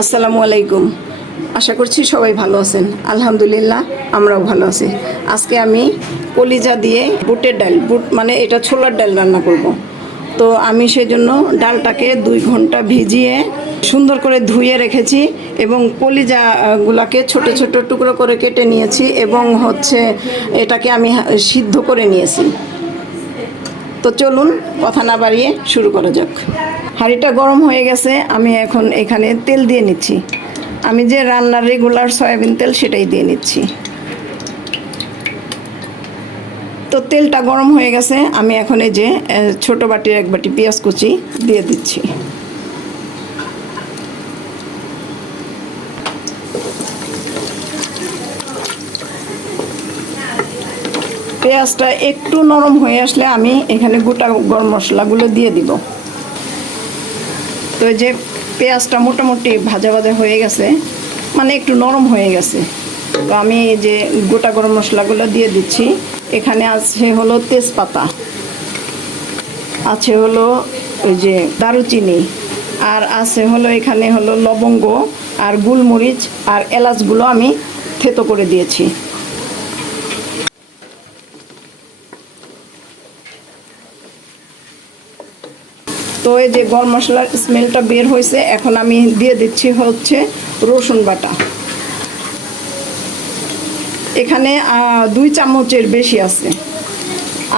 আসসালামু আলাইকুম। আশা করছি সবাই ভালো আছেন। আলহামদুলিল্লাহ আমরাও ভালো আছি। আজকে আমি কলিজা দিয়ে বুটের ডাল, বুট মানে এটা ছোলার ডাল রান্না করব। তো আমি সেজন্য ডালটাকে 2 ঘন্টা ভিজিয়ে সুন্দর করে ধুয়ে রেখেছি এবং কলিজাগুলোকে ছোট ছোট টুকরো করে কেটে নিয়েছি এবং এটাকে আমি সিদ্ধ করে নিয়েছি। তো চলুন কথা না বাড়িয়ে শুরু করা যাক। হাঁড়িটা গরম হয়ে গেছে, আমি এখন এখানে তেল দিয়ে নিচ্ছি। আমি যে রান্নার রেগুলার সয়াবিন তেল সেটাই দিয়ে নিচ্ছি। তো তেলটা গরম হয়ে গেছে, আমি এখন এই যে ছোটো বাটির 1 বাটি পেঁয়াজ কুচি দিয়ে দিচ্ছি। পেঁয়াজটা একটু নরম হয়ে আসলে আমি এখানে গোটা গরম মশলাগুলো দিয়ে দিব। তো এই যে পেঁয়াজটা মোটামুটি ভাজা ভাজা হয়ে গেছে, মানে একটু নরম হয়ে গেছে। তো আমি এই যে গোটা গরম মশলাগুলো দিয়ে দিচ্ছি। এখানে আছে হলো তেজপাতা, আছে হলো ওই যে দারুচিনি, আর আছে হলো এখানে হলো লবঙ্গ আর গোলমরিচ আর এলাচগুলো আমি থেতো করে দিয়েছি। তো এই যে গরম মশলার স্মেলটা বের হয়েছে, এখন আমি দিয়ে দিচ্ছি রসুন বাটা। এখানে 2 চামচের বেশি আছে।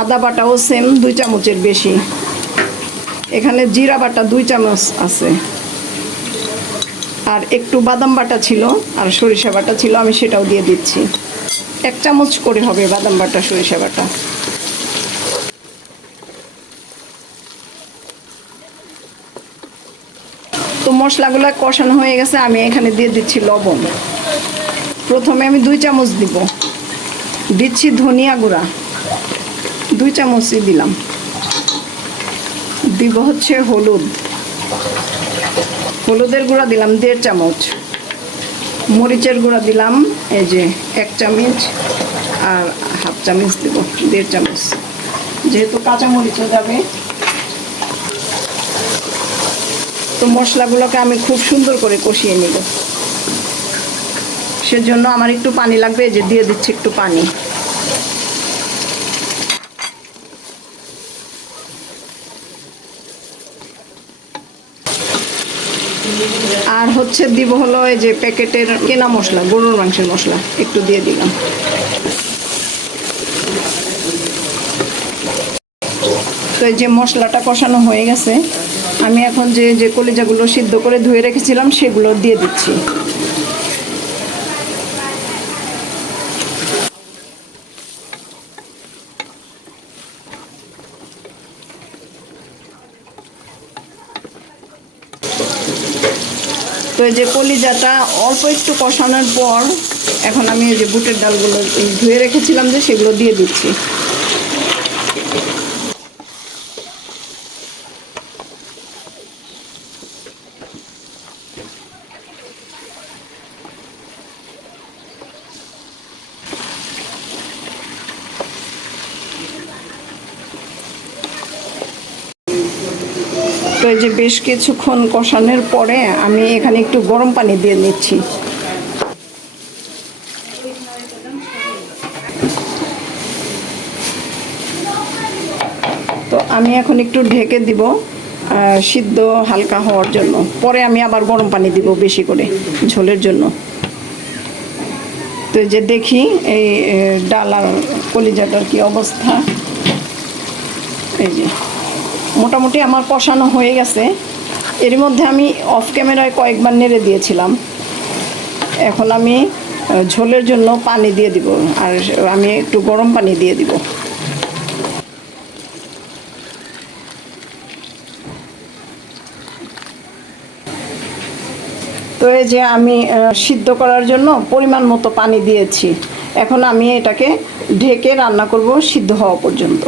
আদা বাটাও সেম 2 চামচের বেশি। এখানে জিরা বাটা 2 চামচ আছে, আর একটু বাদাম বাটা ছিল আর সরিষা বাটা ছিল, আমি সেটাও দিয়ে দিচ্ছি। 1 চামচ করে হবে বাদাম বাটা সরিষা বাটা। তো মশলাগুলো কষানো হয়ে গেছে, আমি এখানে দিয়ে দিচ্ছি লবণ। প্রথমে আমি 2 চামচ দিচ্ছি ধনিয়া গুঁড়া, 2 চামচই দিলাম। দিব হলুদের গুঁড়া দিলাম 1.5 চামচ। মরিচের গুঁড়া দিলাম এই যে 1 চামচ, আর হাফ চামচ দেব 1.5 চামচ, যেহেতু কাঁচা মরিচও যাবে। তো মশলাগুলোকে আমি খুব সুন্দর করে কষিয়ে নেব। সেজন্য আমার একটু পানি লাগবে, এই যে দিয়ে দিচ্ছি একটু পানি। আর দিব হলো এই যে প্যাকেটের কেনা মশলা, গরুর মাংসের মশলা একটু দিয়ে দিলাম। তো এই যে মশলাটা কষানো হয়ে গেছে, আমি এখন যে কলিজাগুলো সিদ্ধ করে ধুয়ে রেখেছিলাম সেগুলো দিয়ে দিচ্ছি। তো এই যে কলিজাটা অল্প একটু কষানোর পর এখন আমি এই যে বুটের ডালগুলো ধুয়ে রেখেছিলাম যে সেগুলো দিয়ে দিচ্ছি। তো এই যে বেশ কিছুক্ষণ কষানোর পরে আমি এখানে একটু গরম পানি দিয়ে নিচ্ছি। তো আমি এখন একটু ঢেকে দিব সিদ্ধ হালকা হওয়ার জন্য। পরে আমি আবার গরম পানি দিব বেশি করে ঝোলের জন্য। তো যে দেখি এই ডাল আর কলিজাটার কি অবস্থা। এই যে মোটামুটি আমার কষানো হয়ে গেছে। এর মধ্যে আমি অফ ক্যামেরায় কয়েকবার নেড়ে দিয়েছিলাম। এখন আমি ঝোলের জন্য পানি দিয়ে দিব, আর আমি একটু গরম পানি দিয়ে দিব। তো এই যে আমি সিদ্ধ করার জন্য পরিমাণ মতো পানি দিয়েছি। এখন আমি এটাকে ঢেকে রান্না করব সিদ্ধ হওয়া পর্যন্ত।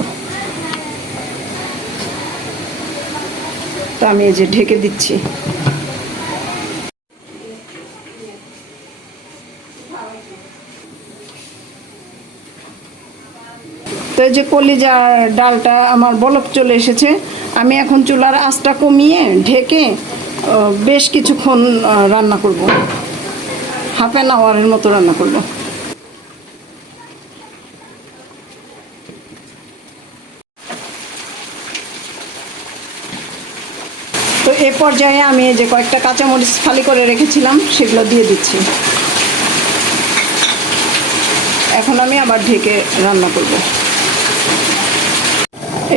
তো আমি এই যে ঢেকে দিচ্ছি। তো এই যে কলিজার ডালটা আমার বলক চলে এসেছে। আমি এখন চুলার আঁচটা কমিয়ে ঢেকে বেশ কিছুক্ষণ রান্না করব, হাফ অ্যান আওয়ারের মতো রান্না করব। তো এ পর্যায়ে আমি এই যে কয়েকটা কাঁচামরিচ ফালি করে রেখেছিলাম সেগুলো দিয়ে দিচ্ছি। এখন আমি আবার ঢেকে রান্না করব।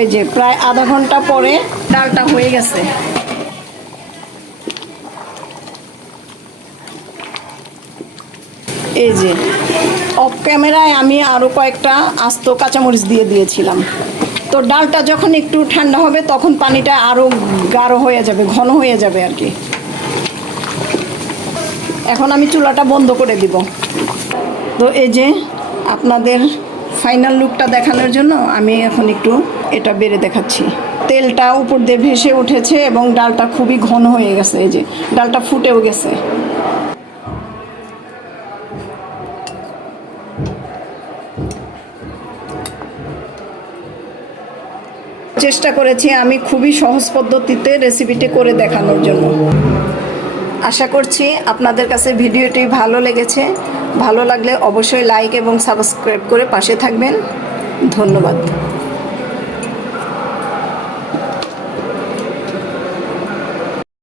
এই যে প্রায় আধা ঘন্টা পরে ডালটা হয়ে গেছে। এই যে অফ ক্যামেরায় আমি আরও কয়েকটা আস্ত কাঁচামরিচ দিয়ে দিয়েছিলাম। তো ডালটা যখন একটু ঠান্ডা হবে তখন পানিটা আরও গাঢ় হয়ে যাবে, ঘন হয়ে যাবে আর কি। এখন আমি চুলাটা বন্ধ করে দিব। তো এই যে আপনাদের ফাইনাল লুকটা দেখানোর জন্য আমি এখন একটু এটা বেড়ে দেখাচ্ছি। তেলটা উপর দিয়ে ভেসে উঠেছে এবং ডালটা খুবই ঘন হয়ে গেছে। এই যে ডালটা ফুটেও গেছে। চেষ্টা করেছি আমি খুবই সহজ পদ্ধতিতে রেসিপিটি করে দেখানোর জন্য। আশা করছি আপনাদের কাছে ভিডিওটি ভালো লেগেছে। ভালো লাগলে অবশ্যই লাইক এবং সাবস্ক্রাইব করে পাশে থাকবেন। ধন্যবাদ।